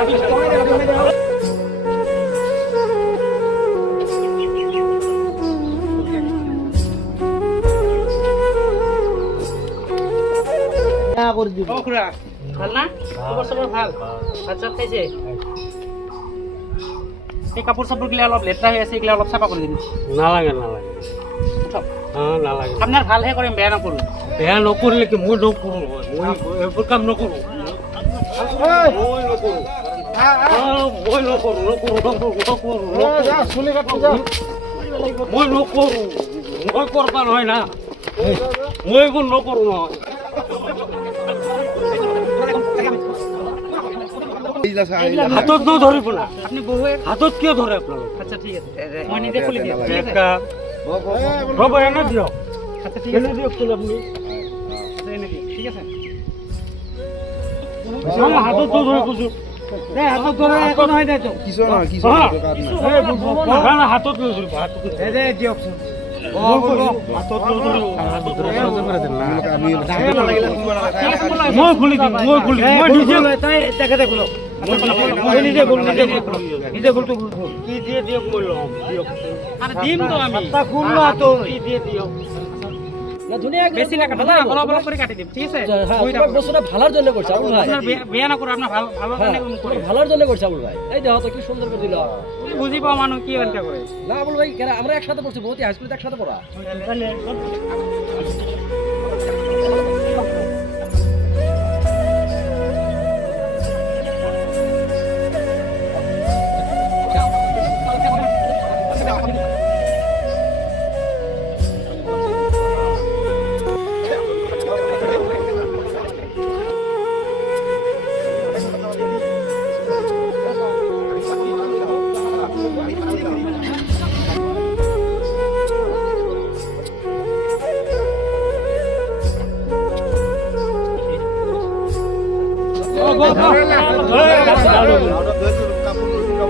ভাল না খবর সবর ভাল আচ্ছা খাইছে এই কাপড় সাপড় গুলো অলপ লেট্রা হয়ে আছে এগুলো অলপ সাফা করে দিন না লাগে হ্যাঁ না লাগে আপনার ভাল হে করেন বেয়া না করুন বেয়া নকরলে কি মই নকৰো মই এইবোৰ কাম নকৰো মই কৰবা নহয় না মই এইবোৰ নকৰো নহয় হাতত নধৰিব না আপনি বহু হাতত কিয় ধৰে আপোনালোক আচ্ছা ঠিক আছে মই নিজে খুলি দিম ৰ'ব এনে দিয়ক আচ্ছা ঠিক এনে আছে দিয়কচোন আপুনি আচ্ছা এনে দিম ঠিক আছে হাতত ধৰে কৈছো হাতত ধরে এখন হয় না তো কিছু না কিছু হাতত লৈছো হাতত দিয়ক মই খুলি দিম মই নিজে কি দিয়ে দিয়ক মই ল'ম দিয়ক দিম তো আমি দিয়ে দিয়ক বেশি না কাটা না অলপ অলপ করে কাটি দিম ঠিক আছে বস্তুটা ভালোর জন্য করছে আবুল ভাই আপনার বেয়া না করে আপনার ভালো ভালোর জন্য করছে আবুল ভাই এই দেখো তো কি সুন্দর করে দিল বুঝি পাও মানুষ কি এনকা করে না আবুল ভাই কেন আমরা একসাথে পড়ছি বহুত হাই স্কুলে একসাথে পড়া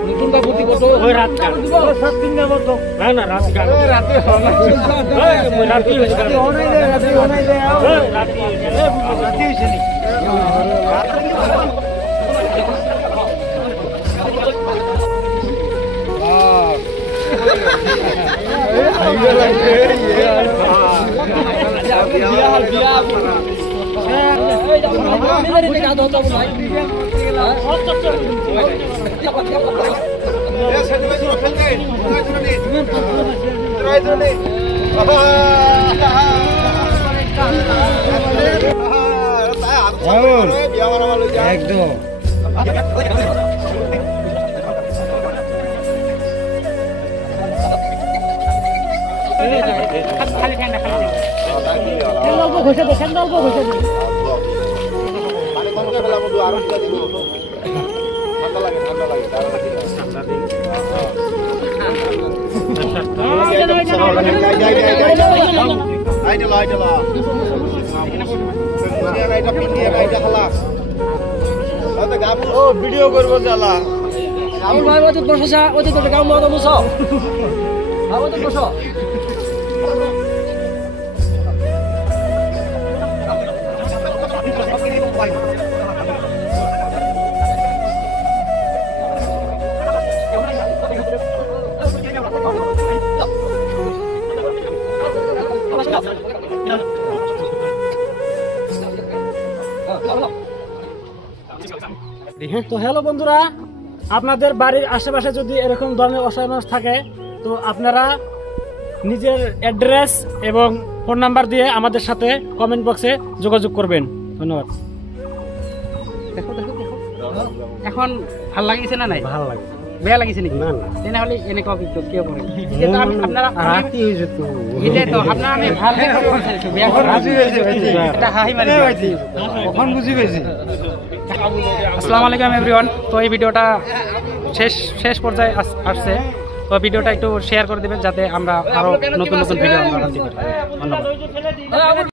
নতুন কাপড় কত ওই রাত কাল 7 দিন যাব তো না রাত কাল রাতে ওই রাতে রাতে অনাই দে রাতে হইছে নি একদম খালি ঠান্ডা খালি অল্প ঘষে দে ঠান্ডা অল্প ঘষে দে পানি কম করে ফেলাম আরো দিব ঠান্ডা লাগে ঠান্ডা দিন ভিডিও করবো জ্বালা আবুল ভাই ওদের বসা ওদের তো গাও মাথা মুছো ওদের বসো তো হ্যালো বন্ধুরা, আপনাদের বাড়ির আশেপাশে যদি এরকম ধরনের অসহায় মানুষ থাকে তো আপনারা নিজের অ্যাড্রেস এবং ফোন নাম্বার দিয়ে আমাদের সাথে কমেন্ট বক্সে যোগাযোগ করবেন। ধন্যবাদ। এখন ভাল লাগিছে না নাই? ভাল লাগে। বেয়া লাগিছে নাকি? না না তেনেহলে এনেকুৱা কিয় কৰে? এটা আপনাৰা ৰাতি হইছে তো এটা তো আপনাৰা আমি ভাল বিচাৰিছো বেয়া কৰা রাজি হয়েছে এটা হাঁহি মারি কখন বুঝি পেয়েছি। আসসালামু আলাইকুম এভরিওয়ান। তো এই ভিডিওটা শেষ পর্যায়ে আসছে, তো ভিডিওটা একটু শেয়ার করে দিবেন যাতে আমরা আরো নতুন ভিডিও আমরা দিতে পারি। ধন্যবাদ।